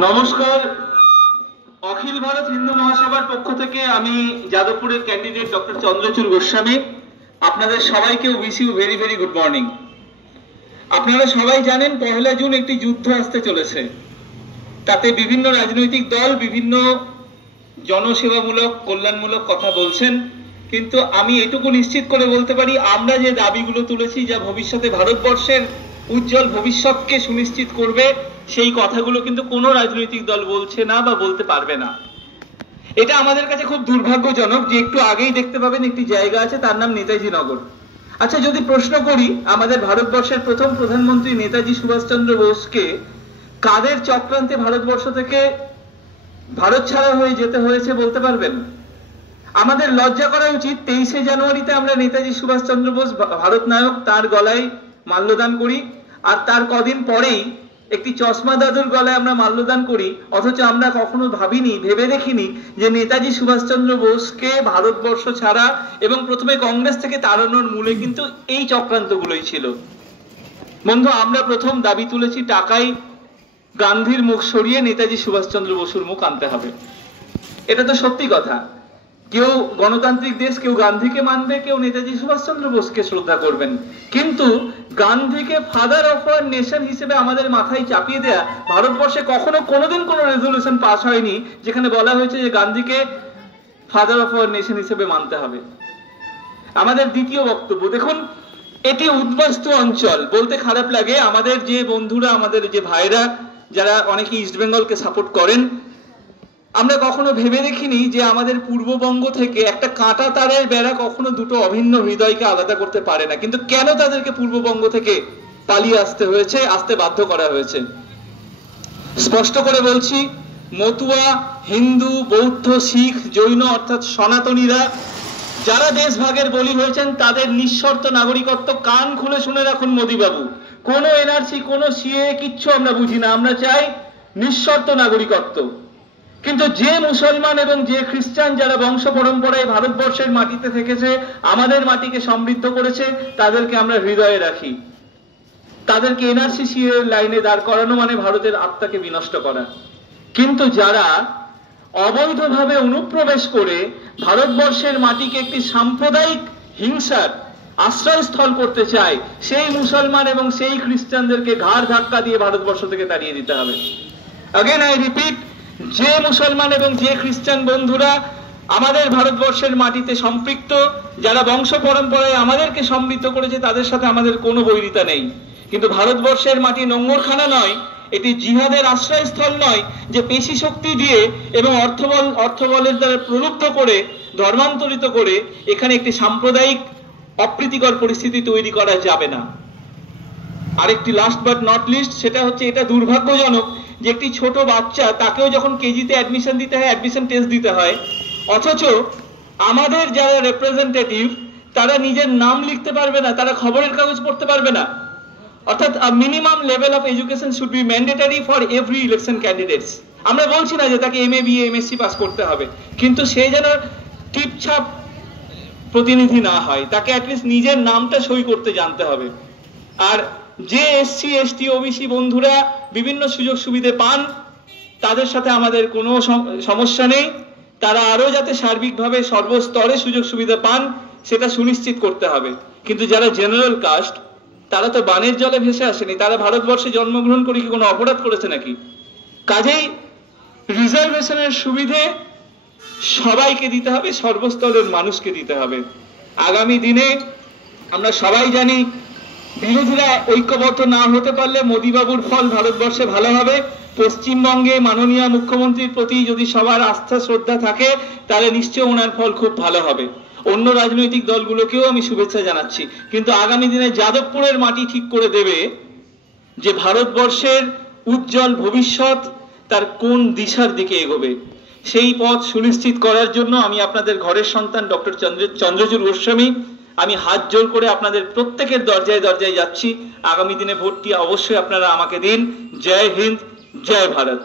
নমস্কার। অখিল ভারত হিন্দু মহাসভার পক্ষ থেকে আমি যাদবপুরের ক্যান্ডিডেট ডক্টর চন্দ্রচূড় গোস্বামী আপনাদের সবাইকে wish you very very good morning. আপনারা সবাই জানেন 1 জুন একটি যুদ্ধ আসতে চলেছে। তাতে বিভিন্ন রাজনৈতিক দল বিভিন্ন জনসেবামূলক কল্যাণমূলক কথা বলছেন, কিন্তু আমি এটুকু নিশ্চিত করে বলতে পারি আমরা যে দাবিগুলো তুলেছি, যা ভবিষ্যতে ভারতবর্ষের উজ্জ্বল ভবিষ্যৎকে সুনিশ্চিত করবে, সেই কথাগুলো কিন্তু কোনো রাজনৈতিক দল বলছে না বা বলতে পারবে না। এটা আমাদের কাছে খুব দুর্ভাগ্যজনক যে একটু আগেই দেখতে পাবেন একটি জায়গা আছে, তার নাম নেতাজি নগর। আচ্ছা, যদি প্রশ্ন করি আমাদের ভারতবর্ষের প্রথম প্রধানমন্ত্রী নেতাজি সুভাষচন্দ্র বোসকে কাদের চক্রান্তে ভারতবর্ষ থেকে ভারত ছাড়া হয়ে যেতে হয়েছে বলতে পারবেন? আমাদের লজ্জা করা উচিত। 23শে জানুয়ারিতে আমরা নেতাজি সুভাষচন্দ্র বোস ভারত নায়ক তার গলায় মাল্যদান করি, আর তার কদিন পরেই একটি চশমা দাদুর গলায় আমরা মাল্যদান করি। অথচ আমরা কখনো ভেবে দেখিনি যে নেতাজি সুভাষচন্দ্র বোসকে ভারতবর্ষ ছাড়া এবং প্রথমে কংগ্রেস থেকে তাড়ানোর মূলে কিন্তু এই চক্রান্তগুলোই ছিল। বন্ধু, আমরা প্রথম দাবি তুলেছি টাকায় গান্ধীর মুখ সরিয়ে নেতাজি সুভাষচন্দ্র বসুর মুখ আনতে হবে। এটা তো সত্যি কথা। কেউ গণতান্ত্রিক দেশ, কেউ গান্ধীকে মানবে, কেউ নেতাজি সুভাষচন্দ্র বোসকে শ্রদ্ধা করবেন, কিন্তু গান্ধীকে ফাদার অফ আওয়ার নেশন হিসেবে আমাদের মাথায় চাপিয়ে দেয়া ভারতবর্ষে কখনো কোনোদিন কোনো রেজলিউশন পাস হয়নি যেখানে বলা হয়েছে যে গান্ধীকে ফাদার অফ আওয়ার নেশন হিসেবে মানতে হবে। আমাদের দ্বিতীয় বক্তব্য, দেখুন, এটি উদ্বাস্তু অঞ্চল। বলতে খারাপ লাগে, আমাদের যে বন্ধুরা, আমাদের যে ভাইরা যারা অনেকে ইস্ট বেঙ্গলকে সাপোর্ট করেন, আমরা কখনো ভেবে দেখিনি যে আমাদের পূর্ববঙ্গ থেকে একটা কাঁটা তারের বেড়া কখনো দুটো অভিন্ন হৃদয়কে আলাদা করতে পারে না। কিন্তু কেন তাদেরকে পূর্ববঙ্গ থেকে পালিয়ে আসতে হয়েছে, আসতে বাধ্য করা হয়েছে? স্পষ্ট করে বলছি, মতুয়া, হিন্দু, বৌদ্ধ, শিখ, জৈন অর্থাৎ সনাতনীরা যারা দেশভাগের বলি হয়েছেন, তাদের নিঃশর্ত নাগরিকত্ব। কান খুলে শুনে রাখুন মোদিবাবু, কোনো এনআরসি, কোনো সিএ কিচ্ছু আমরা বুঝি না, আমরা চাই নিঃশর্ত নাগরিকত্ব। কিন্তু যে মুসলমান এবং যে খ্রিস্টান যারা বংশ পরম্পরায় ভারতবর্ষের মাটিতে থেকেছে, আমাদের মাটিকে সমৃদ্ধ করেছে, তাদেরকে আমরা হৃদয়ে রাখি। তাদেরকে এনআরসি সিএ লাইনে দাঁড় করানো মানে ভারতের আত্মাকে বিনষ্ট করা। কিন্তু যারা অবৈধভাবে অনুপ্রবেশ করে ভারতবর্ষের মাটিকে একটি সাম্প্রদায়িক হিংসার আশ্রয়স্থল করতে চায়, সেই মুসলমান এবং সেই খ্রিস্টানদেরকে ঘাড় ধাক্কা দিয়ে ভারতবর্ষ থেকে তাড়িয়ে দিতে হবে। अगेन आई रिपीट, যে মুসলমান এবং যে খ্রিস্টান বন্ধুরা আমাদের ভারতবর্ষের মাটিতে সম্পৃক্ত, যারা বংশ পরম্পরায় আমাদেরকে সমৃদ্ধ করেছে, তাদের সাথে আমাদের কোনো বৈরিতা নেই। কিন্তু ভারতবর্ষের মাটি নোংরখানা নয়, এটি জিহাদের আশ্রয়স্থল নয় যে পেশি শক্তি দিয়ে এবং অর্থবলের দ্বারা প্রলুব্ধ করে, ধর্মান্তরিত করে এখানে একটি সাম্প্রদায়িক অপ্রীতিকর পরিস্থিতি তৈরি করা যাবে না। আরেকটি লাস্ট বাট নট লিস্ট, সেটা হচ্ছে এটা দুর্ভাগ্যজনক যে একটি ছোট বাচ্চা, তাকেও যখন কেজিতে অ্যাডমিশন দিতে হয়, অ্যাডমিশন টেস্ট দিতে হয়, অথচ আমাদের যারা রিপ্রেজেন্টেটিভ তারা নিজের নাম লিখতে পারবে না, তারা খবরের কাগজ পড়তে পারবে না। অর্থাৎ minimum level of education should be mandatory for every election candidates. আমরা বলছি না যে তাকে এমএ বিএ এমএসসি পাস করতে হবে, কিন্তু সে যেন টিপছাপ প্রতিনিধি না হয়, তাকে অ্যাটলিস্ট নিজের নামটা সই করতে জানতে হবে। আর যে এসসি এসটি ওবিসি বন্ধুরা বিভিন্ন সুযোগ সুবিধে পান, তাদের সাথে আমাদের কোনো সমস্যা নেই। তারা আরো যাতে সার্বিকভাবে সর্বস্তরে সুযোগ সুবিধা পান, সেটা সুনিশ্চিত করতে হবে। কিন্তু যারা জেনারেল কাস্ট, তারা তো বানের জলে ভেসে আসেনি, তারা ভারতবর্ষে জন্মগ্রহণ করে কি কোনো অপরাধ করেছে নাকি? কাজেই রিজার্ভেশনের সুবিধে সবাইকে দিতে হবে, সর্বস্তরের মানুষকে দিতে হবে। আগামী দিনে আমরা সবাই জানি, বিরোধীরা ঐক্যবদ্ধ না হতে পারলে মোদিবাবুর ফল ভারতবর্ষে ভালো হবে। পশ্চিমবঙ্গে মাননীয় মুখ্যমন্ত্রীর প্রতি যদি সবার আস্থা শ্রদ্ধা থাকে, তাহলে নিশ্চয় ওনার ফল খুব ভালো হবে। অন্য রাজনৈতিক দলগুলোকেও আমি শুভেচ্ছা জানাচ্ছি। কিন্তু আগামী দিনে যাদবপুরের মাটি ঠিক করে দেবে যে ভারতবর্ষের উজ্জ্বল ভবিষ্যৎ তার কোন দিশার দিকে এগোবে। সেই পথ সুনিশ্চিত করার জন্য আমি আপনাদের ঘরের সন্তান ডক্টর চন্দ্রচূড় গোস্বামী, আমি হাত জোর করে আপনাদের প্রত্যেকের দরজায় দরজায় যাচ্ছি। আগামী দিনে ভোটটি অবশ্যই আপনারা আমাকে দিন। জয় হিন্দ, জয় ভারত।